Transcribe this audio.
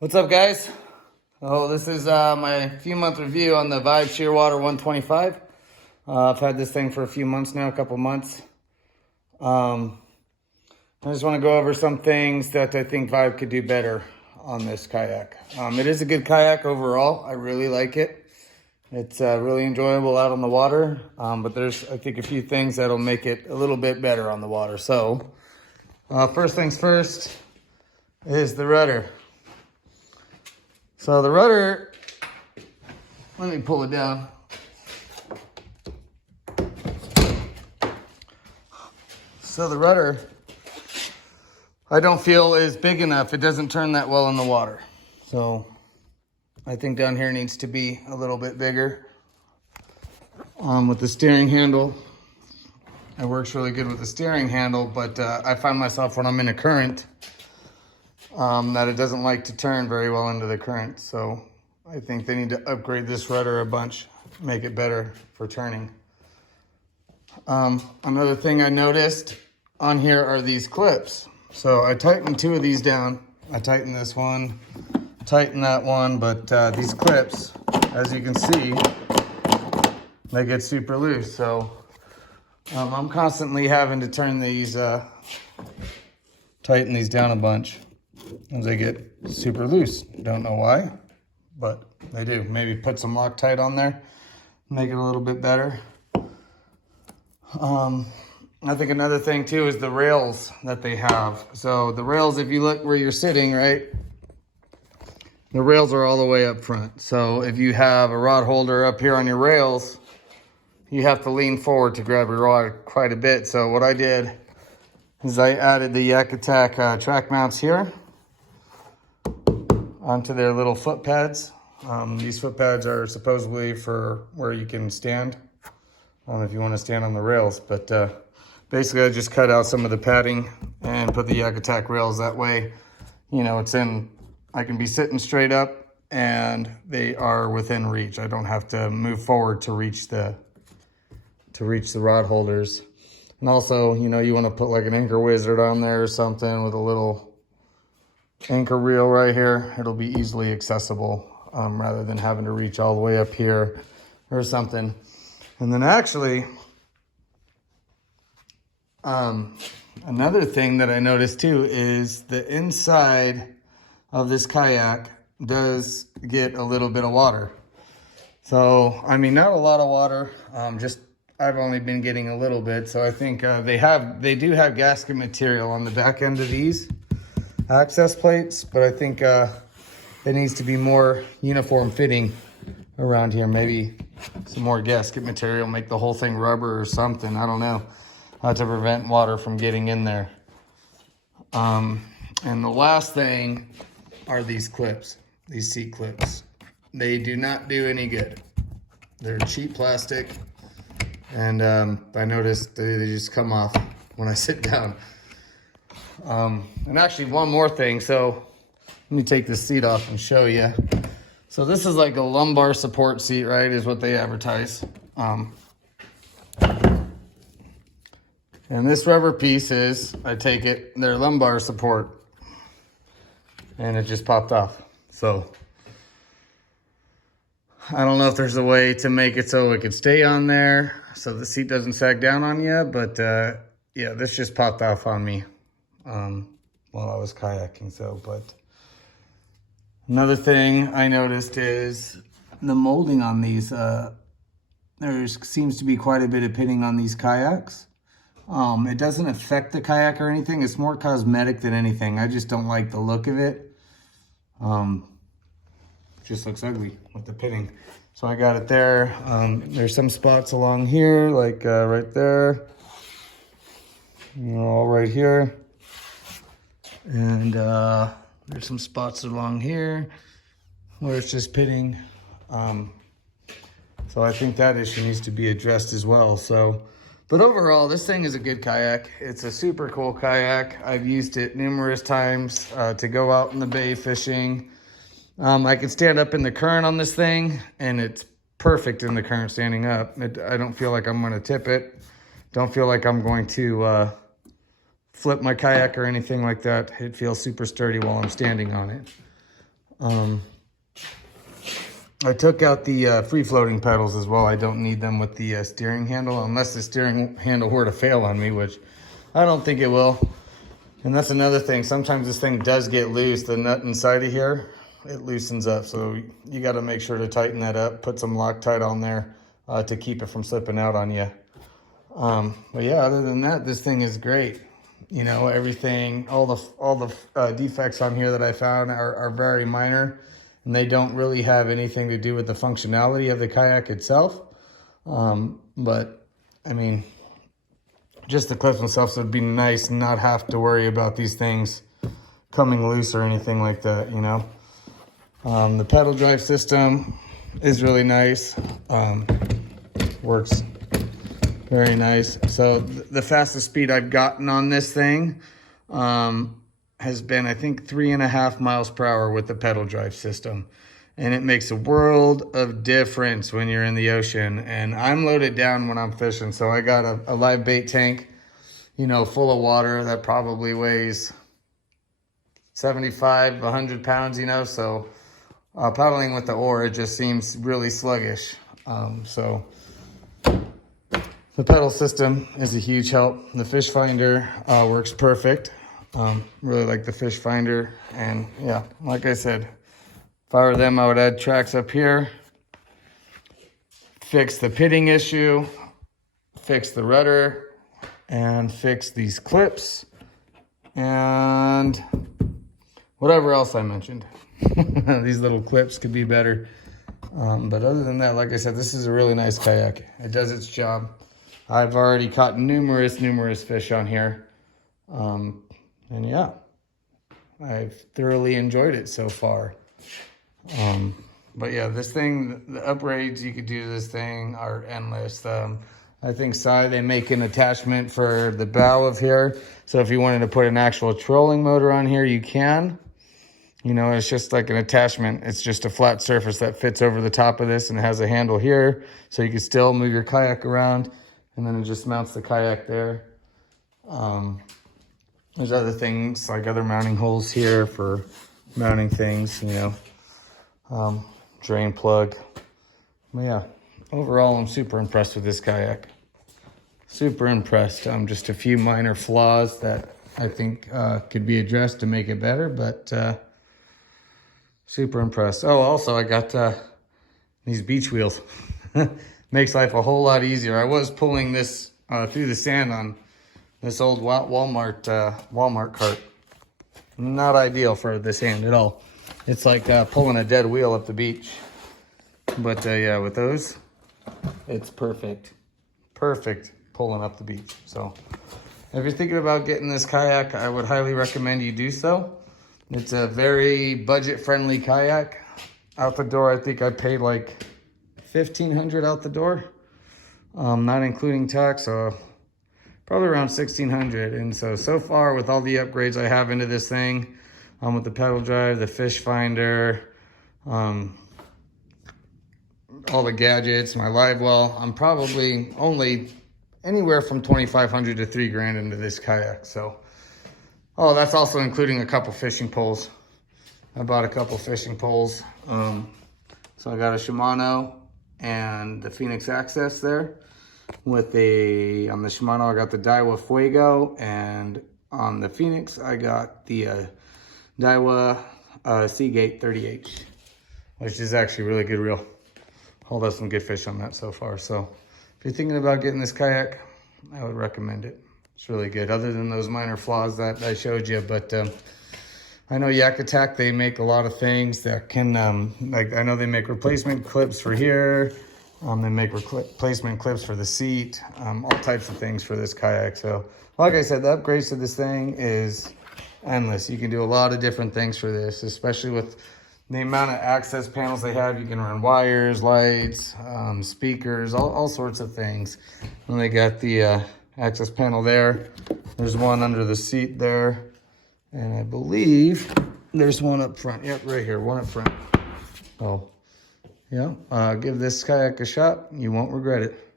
What's up, guys? This is my few month review on the Vibe Shearwater 125. I've had this thing for a few months now, a couple months. I just want to go over some things that I think Vibe could do better on this kayak. It is a good kayak overall. I really like it. It's really enjoyable out on the water, but there's, I think, a few things that'll make it a little bit better on the water. So, first things first is the rudder. So the rudder, let me pull it down. So the rudder, I don't feel is big enough. It doesn't turn that well in the water. So I think down here needs to be a little bit bigger. With the steering handle, it works really good with the steering handle, but I find myself when I'm in a current, that it doesn't like to turn very well into the current. So I think they need to upgrade this rudder a bunch, make it better for turning. Another thing I noticed on here are these clips. So I tightened two of these down. I tightened this one, tightened that one, but these clips, as you can see, they get super loose. So I'm constantly having to turn these, tighten these down a bunch as they get super loose. Don't know why, but they do. Maybe put some Loctite on there, make it a little bit better. I think another thing too is the rails that they have. So the rails, if you look where you're sitting, right, the rails are all the way up front. So if you have a rod holder up here on your rails, you have to lean forward to grab your rod quite a bit. So what I did is I added the Yak Attack track mounts here onto their little foot pads. These foot pads are supposedly for where you can stand, if you want to stand on the rails. But basically I just cut out some of the padding and put the Yak Attack rails. That way, you know, I can be sitting straight up and they are within reach. I don't have to move forward to reach the rod holders. And also, you know, you want to put like an anchor wizard on there or something with a little anchor reel right here. It'll be easily accessible rather than having to reach all the way up here or something. And then actually, another thing that I noticed too is the inside of this kayak does get a little bit of water. So, I mean, not a lot of water, I've only been getting a little bit. So I think they do have gasket material on the back end of these access plates, but I think it needs to be more uniform fitting around here. Maybe some more gasket material, make the whole thing rubber or something, I don't know, to prevent water from getting in there. And the last thing are these clips, these seat clips. They do not do any good. They're cheap plastic, and I noticed they just come off when I sit down. And actually one more thing. So let me take this seat off and show you. So this is like a lumbar support seat, right, is what they advertise. And this rubber piece is, I take it, their lumbar support. And it just popped off. So I don't know if there's a way to make it so it could stay on there so the seat doesn't sag down on you, but yeah, this just popped off on me while I was kayaking. So, but another thing I noticed is the molding on these. There seems to be quite a bit of pitting on these kayaks. It doesn't affect the kayak or anything. It's more cosmetic than anything. I just don't like the look of it. It just looks ugly with the pitting. So I got it there. There's some spots along here, like right there. You know, all right here. And there's some spots along here where it's just pitting. So I think that issue needs to be addressed as well. So, but overall, this thing is a good kayak. It's a super cool kayak. I've used it numerous times to go out in the bay fishing. I can stand up in the current on this thing, and it's perfect in the current standing up. I don't feel like I'm going to tip it. Don't feel like I'm going to flip my kayak or anything like that. It feels super sturdy while I'm standing on it. I took out the free-floating pedals as well. I don't need them with the steering handle, unless the steering handle were to fail on me, which I don't think it will. And that's another thing. Sometimes this thing does get loose. The nut inside of here, it loosens up. So you got to make sure to tighten that up. Put some Loctite on there to keep it from slipping out on you. But yeah, other than that, this thing is great. You know, everything, all the defects on here that I found are very minor. And they don't really have anything to do with the functionality of the kayak itself. But, I mean, just the clips themselves would be nice and not have to worry about these things coming loose or anything like that, you know. The pedal drive system is really nice. Works very nice. So the fastest speed I've gotten on this thing has been, I think, 3.5 miles per hour with the pedal drive system. And it makes a world of difference when you're in the ocean. And I'm loaded down when I'm fishing. So I got a live bait tank, you know, full of water that probably weighs 75, 100 pounds, you know. So paddling with the oar, it just seems really sluggish. So the pedal system is a huge help. The fish finder works perfect. Really like the fish finder. And yeah, like I said, if I were them, I would add tracks up here, fix the pitting issue, fix the rudder, and fix these clips, and whatever else I mentioned. These little clips could be better. But other than that, like I said, this is a really nice kayak. It does its job. I've already caught numerous fish on here. And yeah, I've thoroughly enjoyed it so far. But yeah, this thing, the upgrades you could do to this thing are endless. I think they make an attachment for the bow of here. So if you wanted to put an actual trolling motor on here, you can. You know, it's just like an attachment. It's just a flat surface that fits over the top of this, and it has a handle here. So you can still move your kayak around, and then it just mounts the kayak there. There's other things, like other mounting holes here for mounting things, you know. Drain plug. But yeah, overall, I'm super impressed with this kayak. Super impressed. Just a few minor flaws that I think could be addressed to make it better, but super impressed. Oh, also, I got these beach wheels. Makes life a whole lot easier. I was pulling this through the sand on this old Walmart cart. Not ideal for the sand at all. It's like pulling a dead wheel up the beach. But yeah, with those, it's perfect. Perfect pulling up the beach. So if you're thinking about getting this kayak, I would highly recommend you do so. It's a very budget-friendly kayak. Out the door, I think I paid like $1,500 out the door. Not including tax, so probably around $1,600. And so far with all the upgrades I have into this thing, with the pedal drive, the fish finder, all the gadgets, my live well, I'm probably only anywhere from $2,500 to $3,000 into this kayak. So, oh, that's also including a couple fishing poles. I bought a couple fishing poles. So I got a Shimano and the Phoenix Access there. On the Shimano, I got the Daiwa Fuego, and on the Phoenix, I got the Daiwa Seagate 30H, which is actually a really good reel. Hauled up some good fish on that so far. So if you're thinking about getting this kayak, I would recommend it. It's really good, other than those minor flaws that I showed you. But I know Yak Attack, they make a lot of things that can, like I know they make replacement clips for here. They make replacement clips for the seat, all types of things for this kayak. So like I said, the upgrades to this thing is endless. You can do a lot of different things for this, especially with the amount of access panels they have. You can run wires, lights, speakers, all sorts of things. And they got the access panel there. There's one under the seat there. And I believe there's one up front. Yep, right here, one up front. Oh, yeah, give this kayak a shot. You won't regret it.